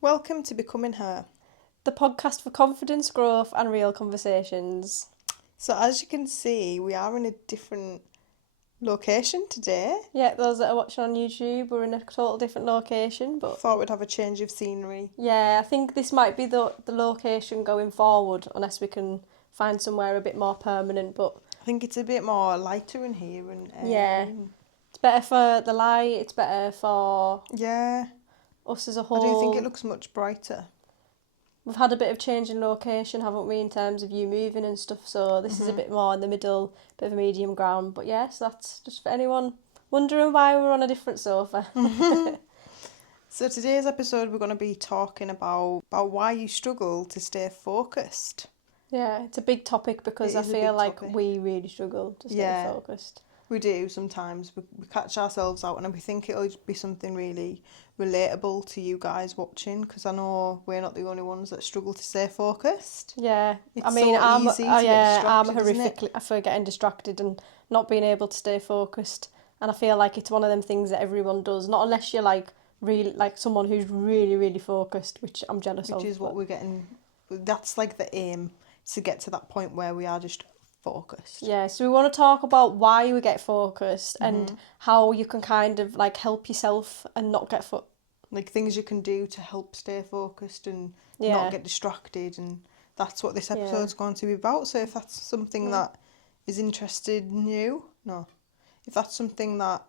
Welcome to Becoming Her. The podcast for confidence, growth, and real conversations. So, as you can see, we are in a different location today. Yeah, those that are watching on YouTube, we're in a total different location, but Thought we'd have a change of scenery. yeah, I think this might be the location going forward, unless we can find somewhere a bit more permanent. But I think it's a bit more lighter in here and yeah, airy. it's better for the light. It's better for Yeah, us as a I do think it whole. looks much brighter. We've had a bit of change in location, haven't we, in terms of you moving and stuff. So this is a bit more in the middle, bit of a medium ground. But yes, that's just for anyone wondering why we're on a different sofa. So, today's episode, we're going to be talking about why you struggle to stay focused. Yeah, it's a big topic because It I is a feel big like topic. we really struggle to stay Yeah. focused. We do sometimes. We catch ourselves out, and we think it'll be something really relatable to you guys watching, because I know we're not the only ones that struggle to stay focused. Yeah, It's I mean, so I'm easy to get I'm distracted, isn't it? horrific for getting distracted and not being able to stay focused. And I feel like it's one of them things that everyone does, not unless you're like really like someone who's really really focused, which I'm jealous of. Which is what but- we're getting. That's like the aim, to get to that point where we are just focused. Yeah, so we want to talk about why we get focused and how you can kind of like help yourself and not get Like things you can do to help stay focused and Yeah. not get distracted, and that's what this episode's going to be about. So if that's something that is interested in you, if that's something that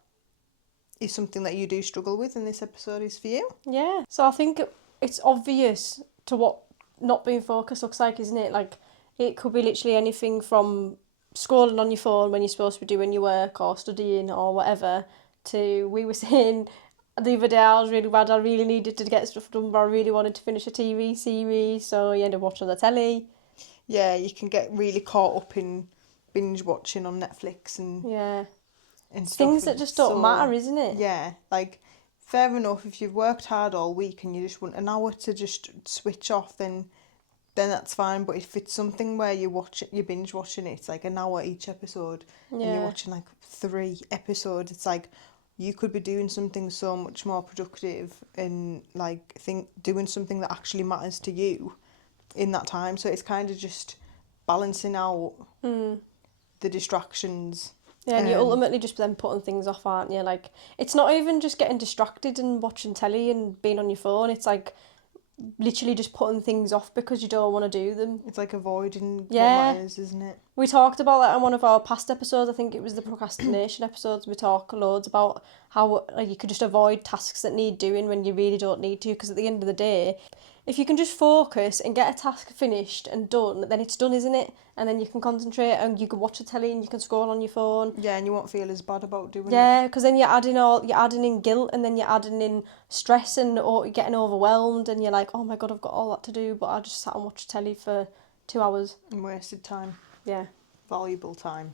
is something that you do struggle with, then this episode is for you. Yeah. So I think it's obvious to what not being focused looks like, isn't it? Like, it could be literally anything from scrolling on your phone when you're supposed to be doing your work or studying or whatever, to, we were saying the other day, I was really bad, I really needed to get stuff done, but I really wanted to finish a TV series, so you end up watching the telly. Yeah, you can get really caught up in binge watching on Netflix and Yeah. stuff. Things that just don't matter, isn't it? Yeah, like, fair enough, if you've worked hard all week and you just want an hour to just switch off, then that's fine. But if it's something where you're binge watching it, it's like an hour each episode, and you're Yeah. watching like 3 episodes, it's like you could be doing something so much more productive and like doing something that actually matters to you in that time. So it's kind of just balancing out the distractions. Yeah, and you're ultimately just then putting things off, aren't you? Like, it's not even just getting distracted and watching telly and being on your phone. It's like literally just putting things off because you don't want to do them. It's like avoiding Yeah. what matters, isn't it? We talked about that in one of our past episodes. I think it was the procrastination episodes. We talk loads about how like, you could just avoid tasks that need doing when you really don't need to, because at the end of the day, if you can just focus and get a task finished and done, then it's done, isn't it? And then you can concentrate and you can watch the telly and you can scroll on your phone. Yeah, and you won't feel as bad about doing it. Yeah, because then you're adding in guilt, and then you're adding in stress, and or you're getting overwhelmed, and you're like, oh my god, I've got all that to do, but I just sat and watched telly for 2 hours. And wasted time. Yeah. Valuable time.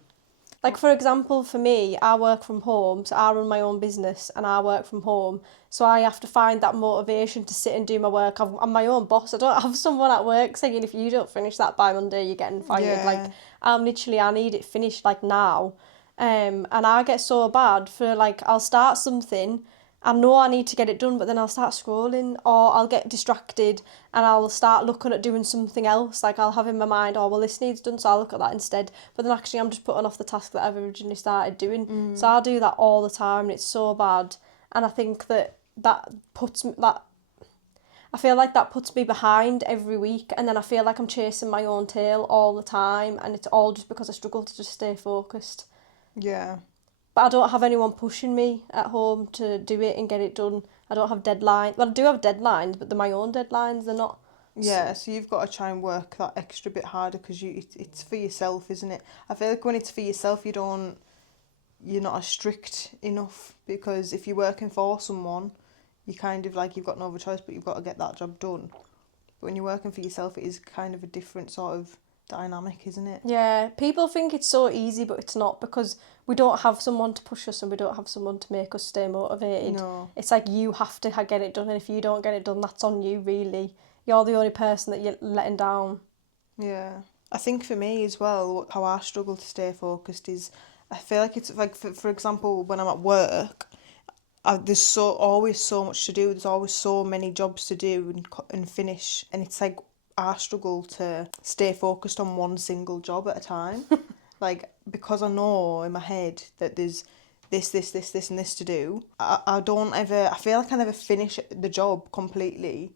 Like, for example, for me, I work from home, so I run my own business and I work from home. So I have to find that motivation to sit and do my work. I'm my own boss. I don't have someone at work saying, if you don't finish that by Monday, you're getting fired. Yeah. Like, I need it finished, like, now. And I get so bad for, like, I'll start something, I know I need to get it done, but then I'll start scrolling, or I'll get distracted and I'll start looking at doing something else. Like, I'll have in my mind, oh, well, this needs done, so I'll look at that instead. But then actually I'm just putting off the task that I've originally started doing. So I'll do that all the time, and it's so bad. And I think that I feel like that puts me behind every week, and then I feel like I'm chasing my own tail all the time, and it's all just because I struggle to just stay focused. Yeah. But I don't have anyone pushing me at home to do it and get it done. I don't have deadlines. Well, I do have deadlines, but they're my own deadlines. They're not... Yeah, so you've got to try and work that extra bit harder, because it's for yourself, isn't it? I feel like when it's for yourself, you're not as strict enough, because if you're working for someone, you kind of like, you've got no other choice, but you've got to get that job done. But when you're working for yourself, it is kind of a different sort of dynamic, isn't it? Yeah, people think it's so easy, but it's not, because we don't have someone to push us and we don't have someone to make us stay motivated. No. It's like you have to get it done, and if you don't get it done, that's on you, really. You're the only person that you're letting down. Yeah. I think for me as well, how I struggle to stay focused is, I feel like it's like, for example, when I'm at work, there's always so much to do. There's always so many jobs to do and finish, and it's like I struggle to stay focused on one single job at a time. Like, because I know in my head that there's this and this to do. I feel like I never finish the job completely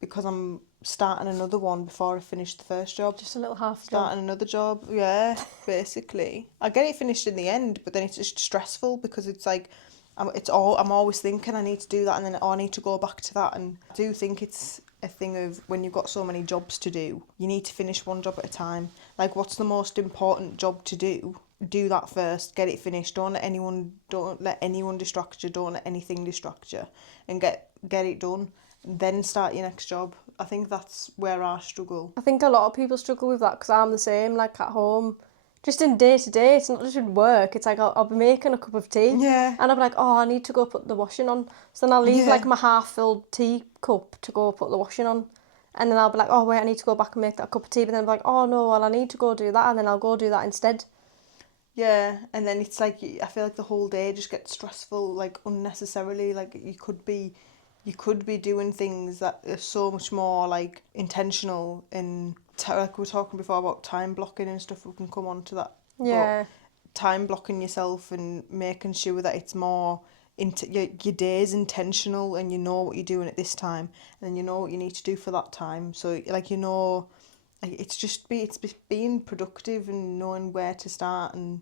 because I'm starting another one before I finish the first job. Just a little half job. Starting another job, yeah, basically. I get it finished in the end, but then it's just stressful because it's like, I'm always thinking I need to do that, and then I need to go back to that. And I do think it's a thing of when you've got so many jobs to do, you need to finish one job at a time. Like, what's the most important job to do? Do that first, get it finished. Don't let anyone distract you. Don't let anything distract you, and get it done. Then start your next job. I think that's where I struggle. I think a lot of people struggle with that because I'm the same, like at home. Just in day to day, it's not just in work. It's like I'll be making a cup of tea. Yeah. And I'll be like, oh, I need to go put the washing on. So then I'll leave Yeah. like my half-filled tea cup to go put the washing on. And then I'll be like, oh, wait, I need to go back and make that cup of tea. But then I'll be like, oh, no, well, I need to go do that. And then I'll go do that instead. Yeah, and then it's like, I feel like the whole day just gets stressful, like unnecessarily. Like you could be doing things that are so much more like intentional and like we were talking before about time blocking and stuff. We can come on to that. Yeah. But time blocking yourself and making sure that it's more your day is intentional, and you know what you're doing at this time, and then you know what you need to do for that time. So like, like it's being productive and knowing where to start and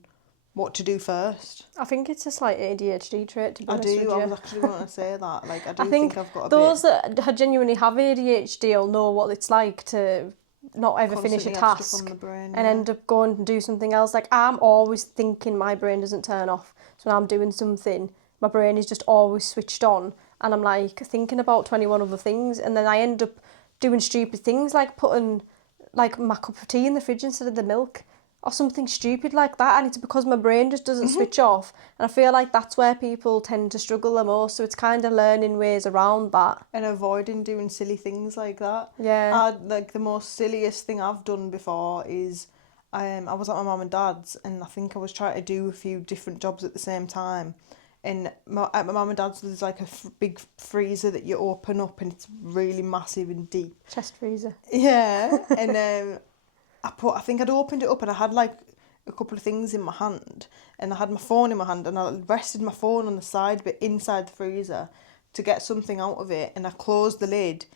what to do first. I think it's a slight ADHD trait, to be I honest with you. was actually going to say that. Like, I do I think I've got a those bit that genuinely have ADHD will know what it's like to not ever finish a constantly have stuff task on the brain, and yeah. end up going and do something else. Like, I'm always thinking my brain doesn't turn off. So when I'm doing something, my brain is just always switched on, and I'm like thinking about 21 other things, and then I end up doing stupid things like putting like my cup of tea in the fridge instead of the milk, or something stupid like that, and it's because my brain just doesn't switch off. And I feel like that's where people tend to struggle the most, so it's kind of learning ways around that. And avoiding doing silly things like that. Yeah. Like, the most silliest thing I've done before is I was at my mum and dad's, and I think I was trying to do a few different jobs at the same time. And at my mum and dad's, there's like a big freezer that you open up, and it's really massive and deep. Chest freezer. Yeah, and I think I'd opened it up, and I had like a couple of things in my hand, and I had my phone in my hand, and I rested my phone on the side bit inside the freezer to get something out of it, and I closed the lid,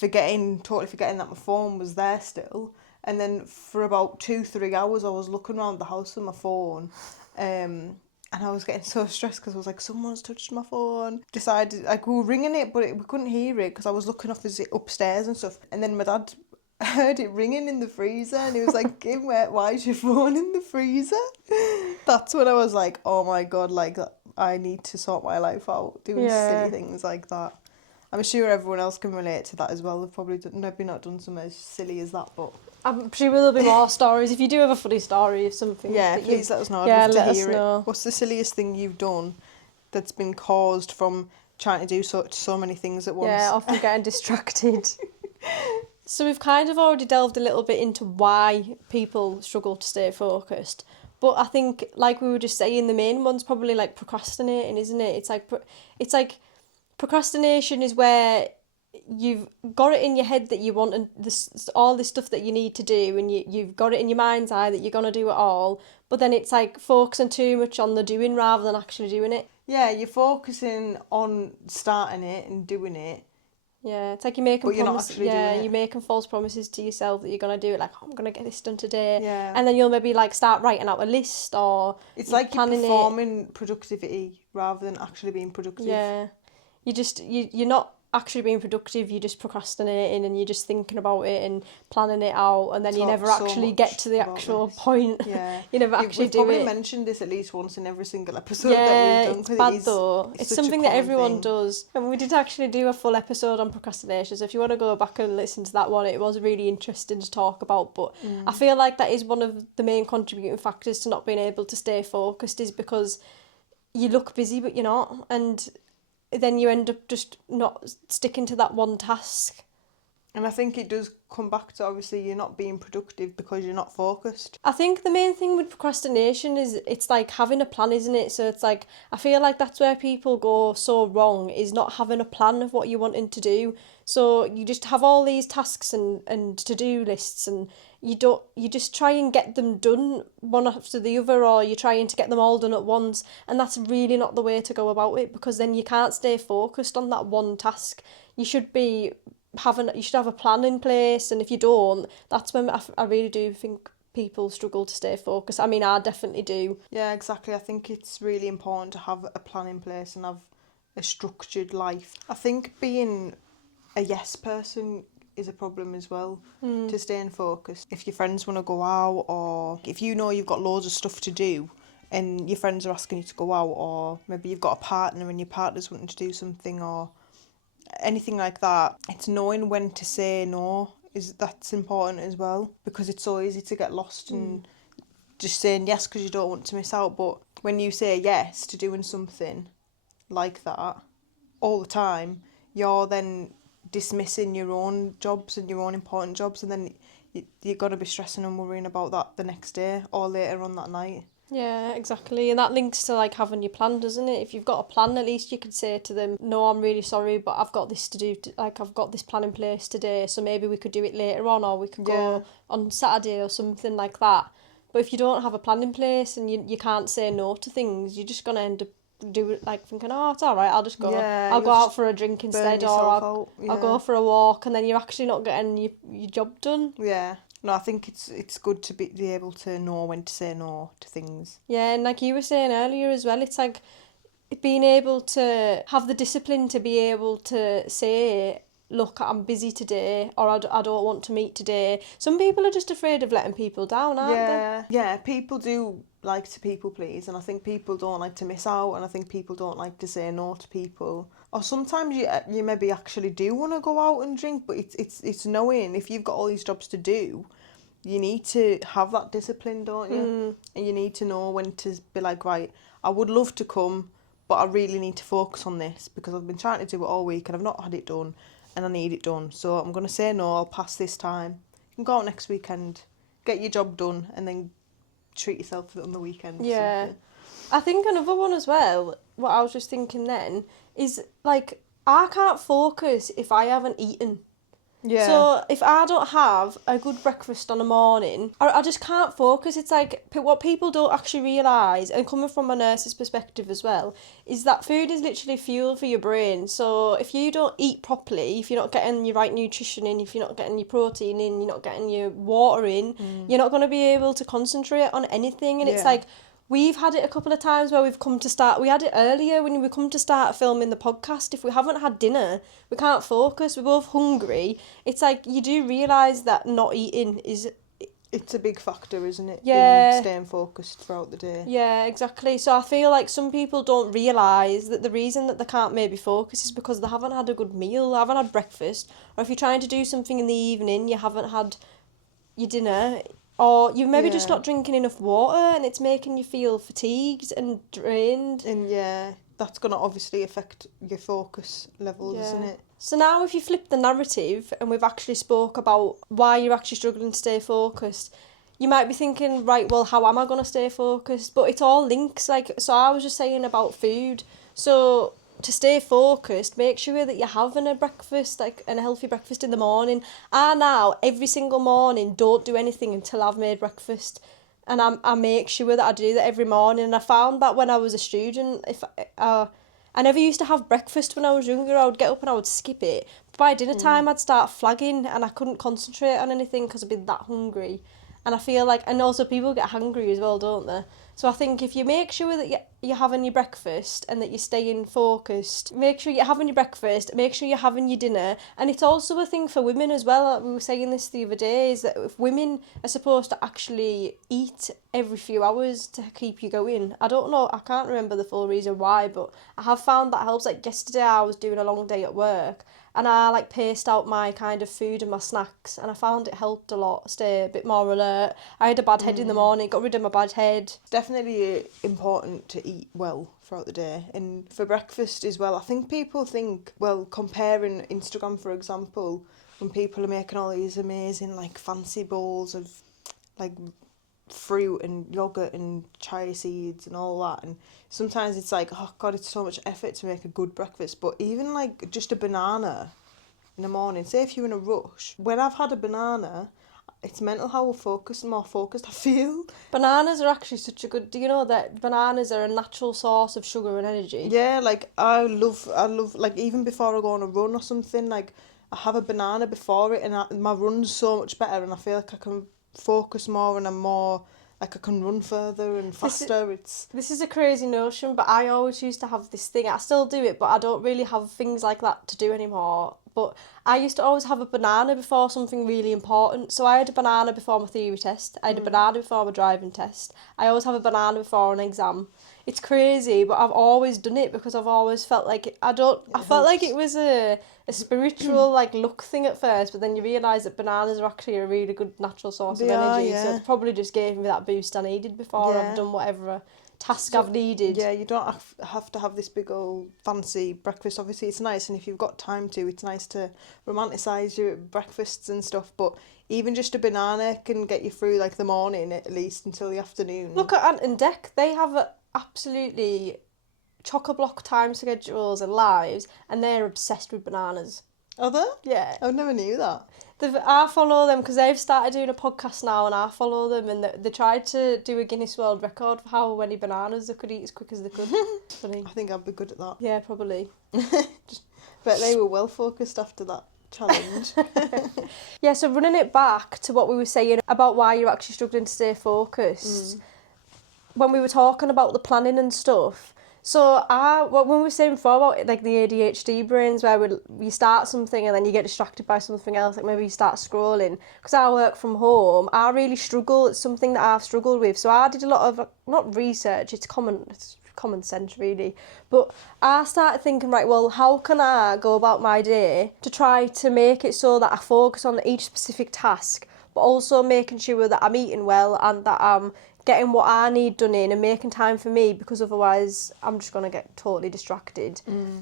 totally forgetting that my phone was there still. And then for about 2-3 hours I was looking around the house with my phone, and I was getting so stressed because I was like, someone's touched my phone. Decided, like, we were ringing it, but we couldn't hear it because I was looking upstairs and stuff. And then my dad heard it ringing in the freezer, and he was like, Kim, why is your phone in the freezer? That's when I was like, oh my God, like, I need to sort my life out doing silly things like that. I'm sure everyone else can relate to that as well. They've probably maybe not done something as silly as that, but I'm sure there'll be more stories. If you do have a funny story of something, yeah, please let us know. I'd love to hear it. What's the silliest thing you've done that's been caused from trying to do so many things at once? Yeah, often getting distracted. So we've kind of already delved a little bit into why people struggle to stay focused. But I think, like we were just saying, the main one's probably like procrastinating, isn't it? It's like procrastination is where you've got it in your head that you want, and all this stuff that you need to do, and you've got it in your mind's eye that you're going to do it all, but then it's like focusing too much on the doing rather than actually doing it. Yeah, you're focusing on starting it and doing it. Yeah, it's like you're making you're not actually doing it. You're making false promises to yourself that you're going to do it, like, oh, I'm going to get this done today. Yeah. And then you'll maybe like start writing out a list, or it's like you're planning performing productivity rather than actually being productive. Yeah. You're not actually being productive, you're just procrastinating, and you're just thinking about it and planning it out, and then you never actually get to the actual point. Yeah. You never actually we've do probably it. mentioned this at least once in every single episode Yeah, that we've done. it's bad though. It's such a something that common everyone thing. does. And we did actually do a full episode on procrastination, so if you want to go back and listen to that one, it was really interesting to talk about. But I feel like that is one of the main contributing factors to not being able to stay focused, is because you look busy but you're not, and then you end up just not sticking to that one task. And I think it does come back to, obviously, you're not being productive because you're not focused. I think the main thing with procrastination is it's like having a plan, isn't it? So it's like, I feel like that's where people go so wrong, is not having a plan of what you're wanting to do. So you just have all these tasks and to-do lists, and you just try and get them done one after the other, or you're trying to get them all done at once, and that's really not the way to go about it, because then you can't stay focused on that one task. You should have a plan in place, and if you don't, that's when I really do think people struggle to stay focused. I mean, I definitely do. Yeah, exactly. I think it's really important to have a plan in place and have a structured life. I think being a yes person is a problem as well, to staying focused. If your friends want to go out, or if you know you've got loads of stuff to do and your friends are asking you to go out, or maybe you've got a partner and your partner's wanting to do something, or anything like that, it's knowing when to say no, that's important as well, because it's so easy to get lost in just saying yes because you don't want to miss out. But when you say yes to doing something like that all the time, you're then dismissing your own jobs and your own important jobs, and then you're going to be stressing and worrying about that the next day or later on that night. Yeah, exactly. And that links to like having your plan, doesn't it? If you've got a plan, at least you could say to them, no, I'm really sorry, but I've got this to do, I've got this plan in place today, so maybe we could do it later on, or we could go on Saturday or something like that. But if you don't have a plan in place and you can't say no to things, you're just going to end up thinking, oh, it's all right, I'll just go. I'll go out for a drink instead, or I'll go for a walk, and then you're actually not getting your job done. Yeah. No, I think it's good to be able to know when to say no to things. Yeah, and like you were saying earlier as well, it's like being able to have the discipline to be able to say, look, I'm busy today, or I don't want to meet today. Some people are just afraid of letting people down, aren't they? Yeah, people do like to people please, and I think people don't like to miss out, and I think people don't like to say no to people. Or sometimes you maybe actually do want to go out and drink, but it's knowing if you've got all these jobs to do, you need to have that discipline, don't you? And you need to know when to be like, right, I would love to come, but I really need to focus on this because I've been trying to do it all week and I've not had it done and I need it done. So I'm going to say no, I'll pass this time. You can go out next weekend, get your job done, and then treat yourself on the weekend. Yeah. Something. I think another one as well, what I was just thinking then, is like, I can't focus if I haven't eaten. Yeah. So if I don't have a good breakfast on a morning, I just can't focus. It's like what people don't actually realise, and coming from a nurse's perspective as well, is that food is literally fuel for your brain. So if you don't eat properly, if you're not getting your right nutrition in, if you're not getting your protein in, you're not getting your water in, you're not going to be able to concentrate on anything. And it's like, we've had it a couple of times where we had it earlier when we come to start filming the podcast. If we haven't had dinner, we can't focus. We're both hungry. It's like, you do realise that not eating is... It's a big factor, isn't it? Yeah. In staying focused throughout the day. Yeah, exactly. So I feel like some people don't realise that the reason that they can't maybe focus is because they haven't had a good meal, haven't had breakfast, or if you're trying to do something in the evening, you haven't had your dinner... Or you're maybe just not drinking enough water and it's making you feel fatigued and drained. And that's going to obviously affect your focus levels, isn't it? So now if you flip the narrative and we've actually spoke about why you're actually struggling to stay focused, you might be thinking, right, well, how am I going to stay focused? But it all links. Like, so I was just saying about food. So... to stay focused, make sure that you're having a breakfast, like a healthy breakfast in the morning. I now, every single morning, don't do anything until I've made breakfast. And I make sure that I do that every morning. And I found that when I was a student, if I never used to have breakfast when I was younger, I would get up and I would skip it. But by dinner time, I'd start flagging and I couldn't concentrate on anything because I'd be that hungry. And I feel like, and also people get hungry as well, don't they? So I think if you make sure that you're having your breakfast and that you're staying focused, make sure you're having your breakfast, make sure you're having your dinner. And it's also a thing for women as well. We were saying this the other day, is that if women are supposed to actually eat every few hours to keep you going. I don't know, I can't remember the full reason why, but I have found that helps. Like yesterday I was doing a long day at work and I like paced out my kind of food and my snacks, and I found it helped a lot, stay a bit more alert. I had a bad head in the morning, got rid of my bad head. It's definitely important to eat well throughout the day, and for breakfast as well. I think people think, well, comparing Instagram, for example, when people are making all these amazing like fancy bowls of like fruit and yogurt and chia seeds and all that, and sometimes it's like, oh god, it's so much effort to make a good breakfast. But even like just a banana in the morning, say if you're in a rush, when I've had a banana, it's mental how more focused I feel. Bananas are actually such a good... Do you know that bananas are a natural source of sugar and energy? Yeah, like I love like even before I go on a run or something, like I have a banana before it, and my run's so much better, and I feel like I can focus more, and I'm more like I can run further and faster. This is a crazy notion, but I always used to have this thing. I still do it, but I don't really have things like that to do anymore. But I used to always have a banana before something really important. So I had a banana before my theory test. I had a banana before my driving test. I always have a banana before an exam. It's crazy, but I've always done it because I've always felt like I felt like it was a spiritual like luck thing at first, but then you realise that bananas are actually a really good natural source of energy. Yeah. So it probably just gave me that boost I needed before I've done whatever task I've needed. Yeah, you don't have to have this big old fancy breakfast. Obviously, it's nice, and if you've got time to, it's nice to romanticise your breakfasts and stuff. But even just a banana can get you through like the morning at least until the afternoon. Look at Ant and Dec. They have absolutely chock-a-block time schedules and lives, and they're obsessed with bananas. Are they? Yeah. I never knew that. I follow them because they've started doing a podcast now, and I follow them, and they tried to do a Guinness World Record for how many bananas they could eat as quick as they could. Funny. I think I'd be good at that. Yeah, probably. But they were well focused after that challenge. Yeah, so running it back to what we were saying about why you're actually struggling to stay focused, when we were talking about the planning and stuff, so when we were saying before about like the ADHD brains, where you start something and then you get distracted by something else, like maybe you start scrolling. Because I work from home, I really struggle. It's something that I've struggled with. So I did a lot of, not research, it's common sense really. But I started thinking, right, well, how can I go about my day to try to make it so that I focus on each specific task, but also making sure that I'm eating well and that I'm getting what I need done in and making time for me, because otherwise I'm just going to get totally distracted.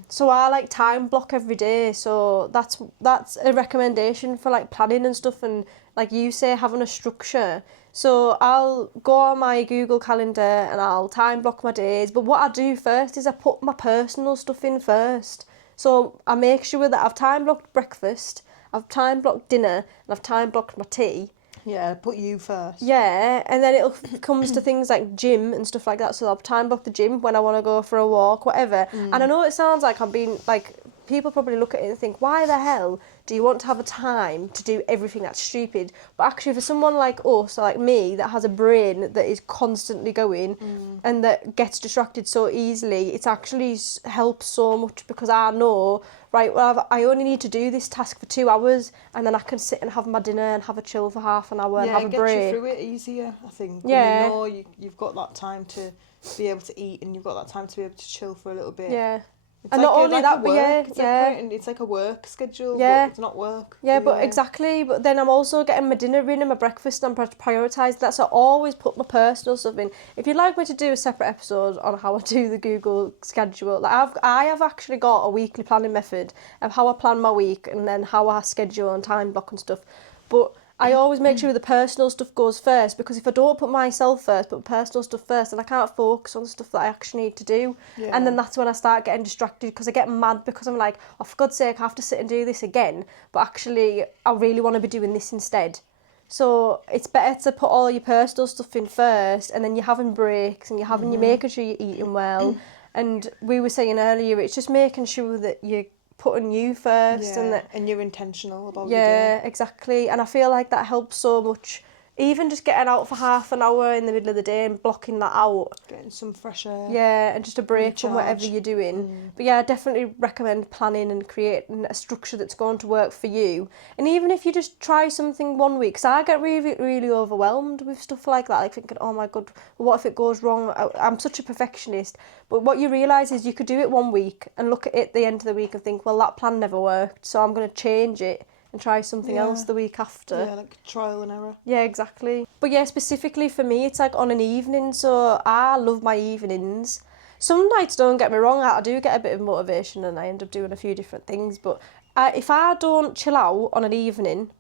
So I like time block every day. So that's a recommendation for like planning and stuff, and like you say, having a structure. So I'll go on my Google Calendar and I'll time block my days. But what I do first is I put my personal stuff in first. So I make sure that I've time blocked breakfast, I've time blocked dinner, and I've time blocked my tea. Yeah, put you first. Yeah, and then it comes to things like gym and stuff like that. So I'll time block the gym when I want to go for a walk, whatever. And I know it sounds like I'm being like, people probably look at it and think, why the hell do you want to have a time to do everything that's stupid? But actually, for someone like us, or like me, that has a brain that is constantly going and that gets distracted so easily, it's actually helps so much, because I know, right, well, I only need to do this task for 2 hours, and then I can sit and have my dinner and have a chill for half an hour and have a break. Yeah, it gets you through it easier, I think. Yeah. When you know you've got that time to be able to eat, and you've got that time to be able to chill for a little bit. Yeah. It's And like not only that, but it's like a work schedule, Yeah. but it's not work. Yeah, but exactly. But then I'm also getting my dinner in and my breakfast, and I'm prioritising that. So I always put my personal stuff in. If you'd like me to do a separate episode on how I do the Google schedule, like I have actually got a weekly planning method of how I plan my week, and then how I schedule and time block and stuff. But I always make sure the personal stuff goes first, because if I don't put myself first, but personal stuff first, then I can't focus on the stuff that I actually need to do. Yeah. And then that's when I start getting distracted, because I get mad because I'm like, oh, for God's sake, I have to sit and do this again. But actually, I really want to be doing this instead. So it's better to put all your personal stuff in first, and then you're having breaks, and you're making sure you're eating well. And we were saying earlier, it's just making sure that you're putting you first, and that and you're intentional about your day. yeah, exactly. And I feel like that helps so much even just getting out for half an hour in the middle of the day and blocking that out. Getting some fresh air. Yeah, and just a break from whatever Recharge. you're doing. But yeah, I definitely recommend planning and creating a structure that's going to work for you. And even if you just try something one week, because I get really, really overwhelmed with stuff like that, like thinking, oh my God, what if it goes wrong? I'm such a perfectionist. But what you realise is you could do it one week and look at it at the end of the week and think, well, that plan never worked, so I'm going to change it and try something else the week after. Yeah, like trial and error. Yeah, exactly. But yeah, specifically for me, it's like on an evening, so I love my evenings. Some nights, don't get me wrong, I do get a bit of motivation and I end up doing a few different things, but if I don't chill out on an evening,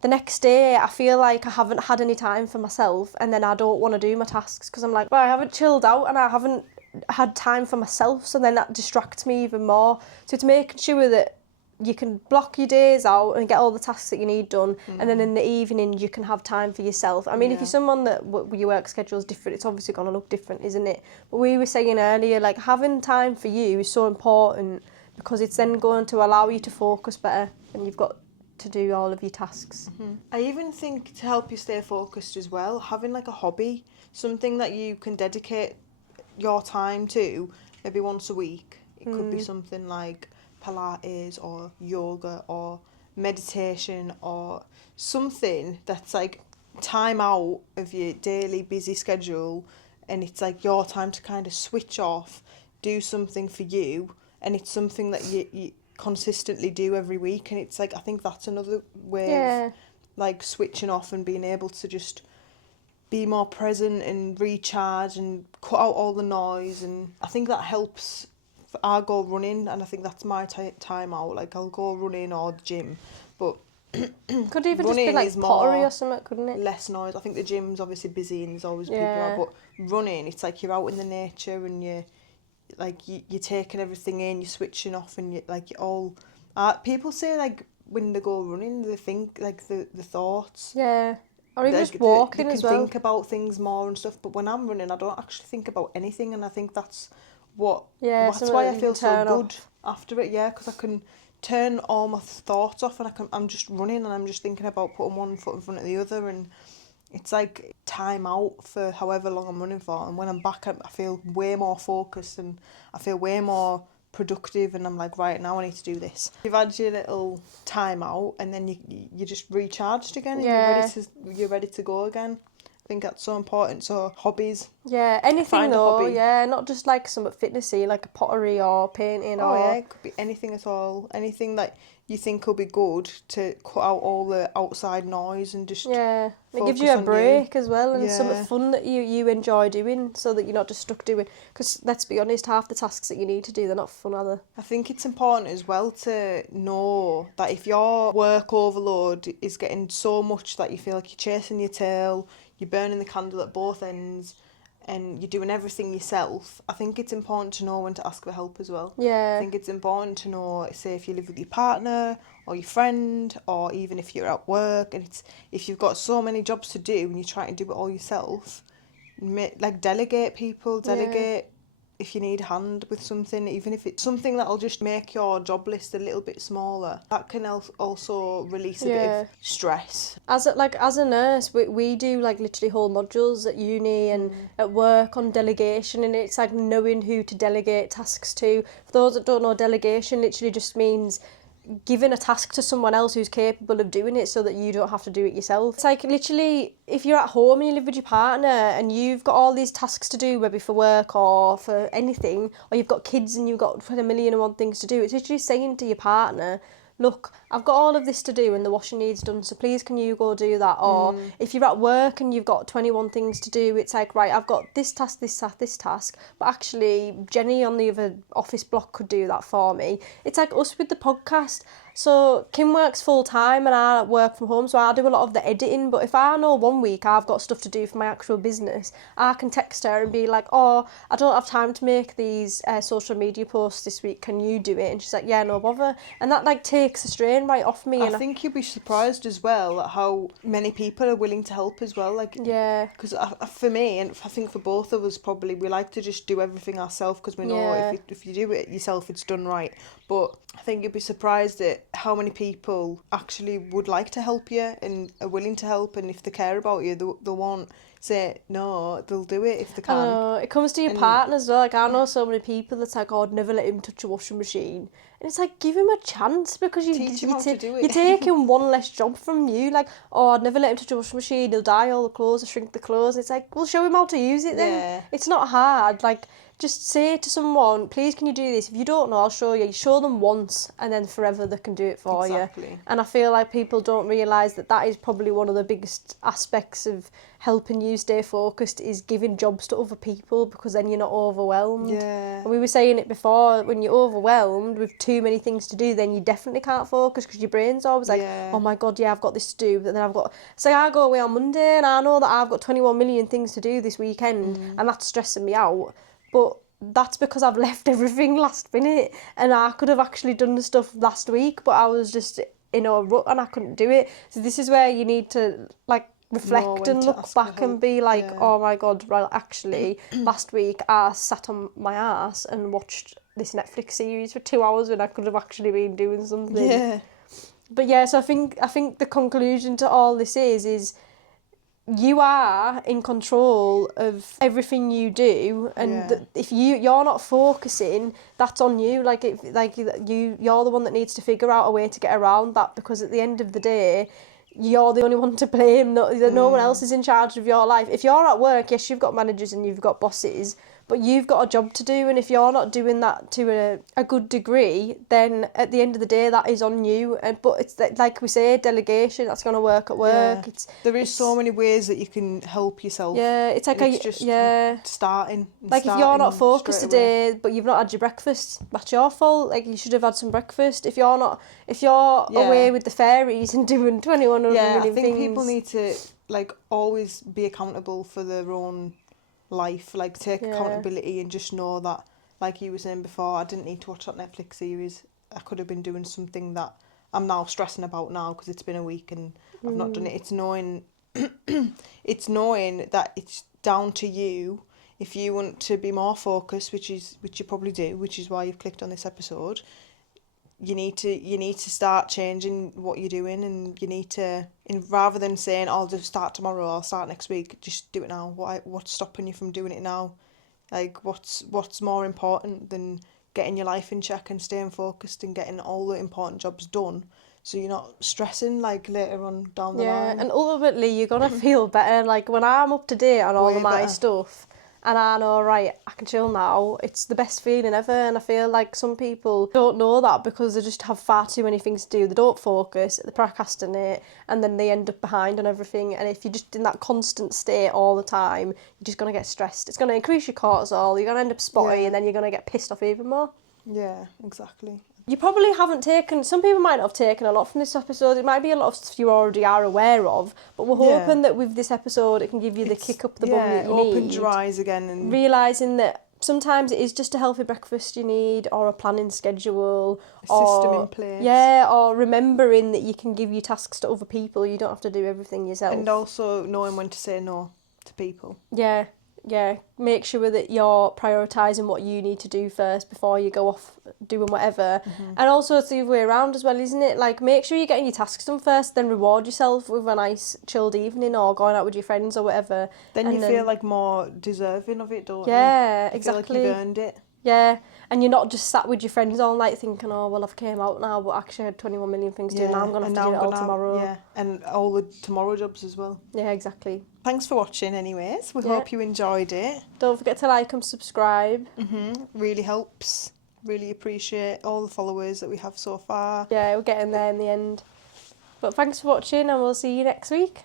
the next day I feel like I haven't had any time for myself, and then I don't want to do my tasks because I'm like, well, I haven't chilled out and I haven't had time for myself, so then that distracts me even more. So it's making sure that you can block your days out and get all the tasks that you need done, and then in the evening you can have time for yourself. I mean, if you're someone that your work schedule is different, it's obviously going to look different, isn't it? But we were saying earlier, like, having time for you is so important because it's then going to allow you to focus better and you've got to do all of your tasks. I even think to help you stay focused as well, having like a hobby, something that you can dedicate your time to, maybe once a week. It could be something like Pilates or yoga or meditation or something that's like time out of your daily busy schedule, and it's like your time to kind of switch off, do something for you, and it's something that you consistently do every week. And it's like, I think that's another way of like switching off and being able to just be more present and recharge and cut out all the noise. And I think that helps. I go running, and I think that's my time out. Like, I'll go running or the gym, but Could even just be running like is pottery more or something, couldn't it? less noise. I think the gym's obviously busy and there's always people Yeah. out, but running, it's like you're out in the nature and you're taking everything in, you're switching off, and you're all. People say like when they go running, they think like the thoughts. Yeah. Or even Like, just walking they as can well. think about things more and stuff, but when I'm running, I don't actually think about anything, and I think that's that's something why that I you feel can so turn good off. after it. Yeah, because I can turn all my thoughts off, and I'm just running, and I'm just thinking about putting one foot in front of the other, and it's like time out for however long I'm running for. And when I'm back, I feel way more focused, and I feel way more productive, and I'm like, right, now I need to do this. You've had your little time out, and then you just recharged again, and you're ready to go again. I think that's so important. So hobbies. Yeah, anything Find a though, hobby. yeah, not just like some fitnessy, like a pottery or painting Oh or... yeah, it could be anything at all. Anything that you think will be good to cut out all the outside noise and just Yeah, it gives focus you a on break as well, and something Yeah. fun that you enjoy doing, so that you're not just stuck doing. Because let's be honest, half the tasks that you need to do, they're not fun, are they? I think it's important as well to know that if your work overload is getting so much that you feel like you're chasing your tail, you're burning the candle at both ends, and you're doing everything yourself, I think it's important to know when to ask for help as well. I Yeah, think it's important to know, say, if you live with your partner or your friend, or even if you're at work, and if you've got so many jobs to do and you're trying to do it all yourself, like delegate people, delegate if you need a hand with something, even if it's something that'll just make your job list a little bit smaller. That can also release a bit of stress. as a nurse, we do like literally whole modules at uni and at work on delegation, and it's like knowing who to delegate tasks to. For those that don't know, delegation literally just means giving a task to someone else who's capable of doing it so that you don't have to do it yourself. It's like literally, if you're at home and you live with your partner and you've got all these tasks to do, maybe for work or for anything, or you've got kids and you've got a million and one things to do, it's literally saying to your partner, look, I've got all of this to do and the washing needs done, so please can you go do that? Or if you're at work and you've got 21 things to do, it's like, right, I've got this task, this task, but actually Jenny on the other office block could do that for me. It's like us with the podcast. So Kim works full time and I work from home, so I do a lot of the editing, but if I know one week I've got stuff to do for my actual business, I can text her and be like, oh, I don't have time to make these social media posts this week, can you do it? And she's like, yeah, no bother. And that like takes the strain right off me. I think you'll be surprised as well at how many people are willing to help as well. Like, yeah, because for me, and I think for both of us probably, we like to just do everything ourselves because we know if you do it yourself, it's done right. But I think you'd be surprised at how many people actually would like to help you and are willing to help, and if they care about you, they won't say no, they'll do it if they I can. know, it comes to your And- partner as well. Like, I know so many people that's like, oh, I'd never let him touch a washing machine. And it's like, give him a chance, because Teach him how to do it. you're taking one less job from you. Like, oh, I'd never let him touch a washing machine. He'll dye all the clothes or shrink the clothes. It's like, well, show him how to use it then. Yeah. It's not hard. Like, just say to someone, please, can you do this? If you don't know, I'll show you. You show them once, and then forever they can do it for Exactly. you. And I feel like people don't realise that that is probably one of the biggest aspects of helping you stay focused, is giving jobs to other people, because then you're not overwhelmed. Yeah. And we were saying it before, when you're overwhelmed with too many things to do, then you definitely can't focus, because your brain's always like, Yeah. oh my God, yeah, I've got this to do. But then I've got, say I go away on Monday and I know that I've got 21 million things to do this weekend, and that's stressing me out. But that's because I've left everything last minute, and I could have actually done the stuff last week, but I was just in a rut and I couldn't do it. So this is where you need to like reflect when and to look ask for back and help, be like, yeah. oh my God, well, actually last week I sat on my ass and watched this Netflix series for 2 hours when I could have actually been doing something. Yeah. But yeah, so I think the conclusion to all this is you are in control of everything you do, and Yeah. if you're not focusing, that's on you. Like you're the one that needs to figure out a way to get around that, because at the end of the day, you're the only one to blame. No one else is in charge of your life. If you're at work, yes, you've got managers and you've got bosses, but you've got a job to do, and if you're not doing that to a good degree, then at the end of the day, that is on you. But it's like we say, delegation, that's going to work at work. Yeah. There is so many ways that you can help yourself. Yeah, it's like And it's just starting. Like if you're not focused today, but you've not had your breakfast, that's your fault. Like you should have had some breakfast. If you're away with the fairies and doing 21 other Yeah, I million think things. people need to like always be accountable for their own life. Like take accountability and just know that, like you were saying before, I didn't need to watch that Netflix series. I could have been doing something that I'm now stressing about now because it's been a week and I've not done it. It's knowing, it's knowing that it's down to you. If you want to be more focused, which you probably do, which is why you've clicked on this episode, you need to start changing what you're doing, and you need to, rather than saying I'll just start tomorrow, I'll start next week, just do it now. What's stopping you from doing it now? Like what's more important than getting your life in check and staying focused and getting all the important jobs done, so you're not stressing like later on down the line. Yeah, and ultimately you're gonna feel better. Like when I'm up to date on all Way of my better. stuff, and I know, right, I can chill now, it's the best feeling ever. And I feel like some people don't know that because they just have far too many things to do. They don't focus, they procrastinate, and then they end up behind on everything. And if you're just in that constant state all the time, you're just going to get stressed. It's going to increase your cortisol, you're going to end up spotty, Yeah. and then you're going to get pissed off even more. Yeah, exactly. You probably haven't taken, some people might not have taken a lot from this episode. It might be a lot of stuff you already are aware of, but we're Yeah. hoping that with this episode it can give you the kick up the bum that you opened need. your eyes again and Realising that sometimes it is just a healthy breakfast you need, or a planning schedule, a or system in place. yeah, or remembering that you can give your tasks to other people. You don't have to do everything yourself. And also knowing when to say no to people. Yeah. Make sure that you're prioritising what you need to do first before you go off doing whatever. And also it's the other way around as well, isn't it? Like make sure you're getting your tasks done first, then reward yourself with a nice chilled evening or going out with your friends or whatever. Then And you feel like more deserving of it, don't you? Yeah, You feel like exactly. you've earned it. Yeah, and you're not just sat with your friends all night thinking, oh, well, I've came out now, but actually I had 21 million things to do, now I'm going to have to do it all tomorrow. Yeah, and all the tomorrow jobs as well. Yeah, exactly. Thanks for watching anyways. We Yeah. hope you enjoyed it. Don't forget to like and subscribe. Really helps. Really appreciate all the followers that we have so far. Yeah, we're getting there in the end. But thanks for watching, and we'll see you next week.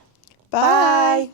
Bye.